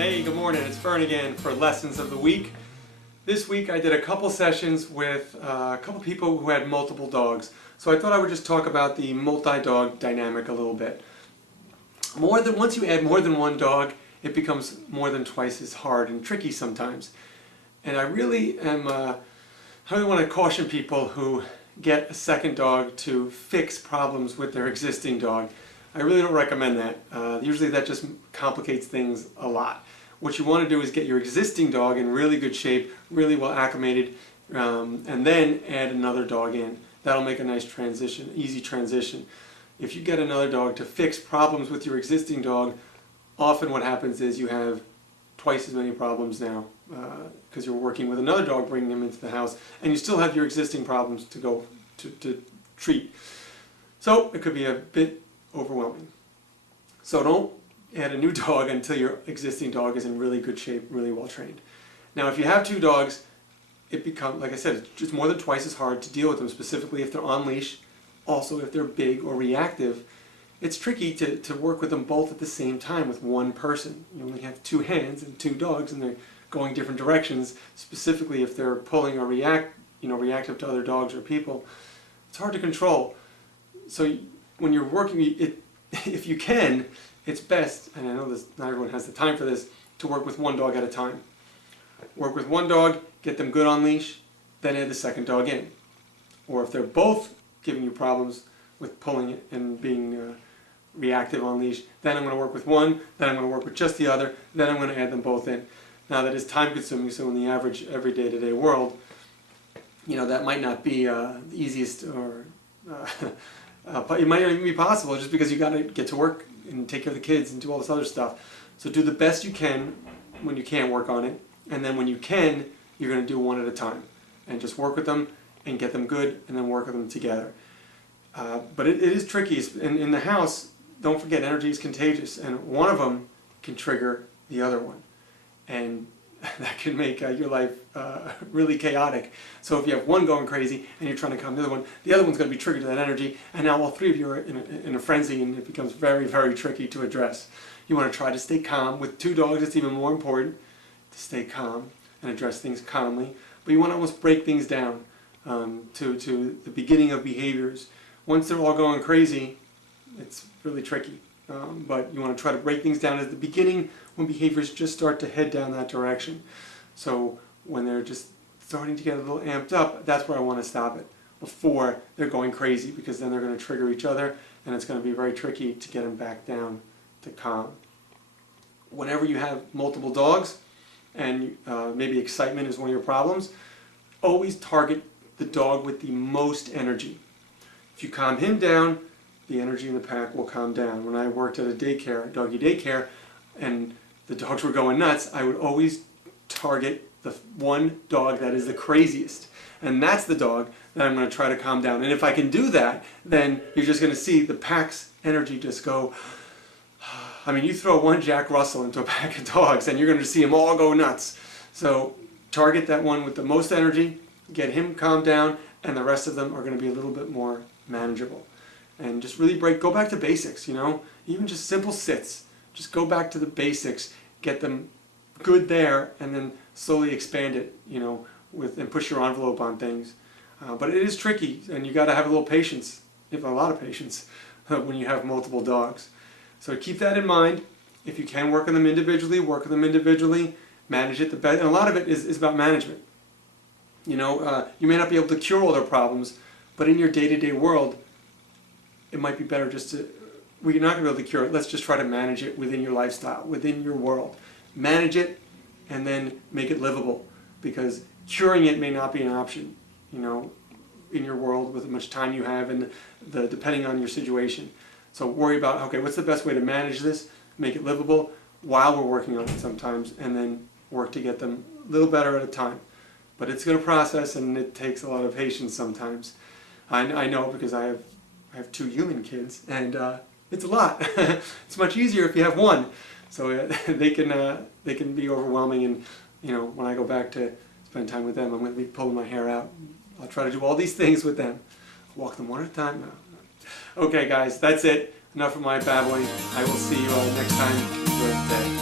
Hey, good morning. It's Fern again for Lessons of the Week. This week I did a couple sessions with a couple people who had multiple dogs. So I thought I would just talk about the multi-dog dynamic a little bit. Once you add more than one dog, it becomes more than twice as hard and tricky sometimes. And I really want to caution people who get a second dog to fix problems with their existing dog. I really don't recommend that. Usually that just complicates things a lot. What you want to do is get your existing dog in really good shape, really well acclimated, and then add another dog in. That'll make a nice transition, easy transition. If you get another dog to fix problems with your existing dog, often what happens is you have twice as many problems now because you're working with another dog, bringing them into the house, and you still have your existing problems to go to treat. So it could be a bit overwhelming. So don't add a new dog until your existing dog is in really good shape, really well trained. Now if you have two dogs, it becomes, like I said, it's just more than twice as hard to deal with them, specifically if they're on leash. Also if they're big or reactive, it's tricky to work with them both at the same time with one person. You only have two hands and two dogs and they're going different directions, specifically if they're pulling or reactive to other dogs or people. It's hard to control. So when you're working, if you can, it's best, and I know not everyone has the time for this, to work with one dog at a time. Work with one dog, get them good on leash, then add the second dog in. Or if they're both giving you problems with pulling it and being reactive on leash, then I'm going to work with one, then I'm going to work with just the other, then I'm going to add them both in. Now that is time consuming, so in the average every day-to-day world, that might not be the easiest, or but it might not even be possible just because you got to get to work and take care of the kids and do all this other stuff. So do the best you can when you can't work on it, and then when you can, you're going to do one at a time and just work with them and get them good and then work with them together. But it is tricky. In the house, don't forget, energy is contagious, and one of them can trigger the other one, and that can make your life really chaotic. So if you have one going crazy and you're trying to calm the other one's going to be triggered to that energy, and now all three of you are in a frenzy, and it becomes very, very tricky to address. You want to try to stay calm. With two dogs, it's even more important to stay calm and address things calmly. But you want to almost break things down to the beginning of behaviors. Once they're all going crazy, it's really tricky. But you want to try to break things down at the beginning when behaviors just start to head down that direction. So when they're just starting to get a little amped up, that's where I want to stop it, before they're going crazy, because then they're going to trigger each other and it's going to be very tricky to get them back down to calm. Whenever you have multiple dogs and maybe excitement is one of your problems, always target the dog with the most energy. If you calm him down, the energy in the pack will calm down. When I worked at a doggy daycare, and the dogs were going nuts, I would always target the one dog that is the craziest. And that's the dog that I'm going to try to calm down. And if I can do that, then you're just going to see the pack's energy just go. I mean, you throw one Jack Russell into a pack of dogs and you're going to see them all go nuts. So target that one with the most energy, get him calmed down, and the rest of them are going to be a little bit more manageable. And just really go back to basics, even just simple sits. Just go back to the basics, get them good there, and then slowly expand it, and push your envelope on things. But it is tricky, and you got to have a little patience, if a lot of patience, when you have multiple dogs. So keep that in mind. If you can work on them individually, work on them individually, manage it the best. And a lot of it is about management. You may not be able to cure all their problems, but in your day-to-day world, it might be better just to, you're not going to be able to cure it. Let's just try to manage it within your lifestyle, within your world. Manage it and then make it livable, because curing it may not be an option, in your world with how much time you have and depending on your situation. So worry about, okay, what's the best way to manage this, make it livable while we're working on it sometimes, and then work to get them a little better at a time. But it's going to process, and it takes a lot of patience sometimes. I know, because I have two human kids, and it's a lot. It's much easier if you have one. So they can be overwhelming, and when I go back to spend time with them, I'm going to be pulling my hair out. I'll try to do all these things with them. Walk them one at a time. No. Okay, guys, that's it. Enough of my babbling. I will see you next time. Enjoy the day.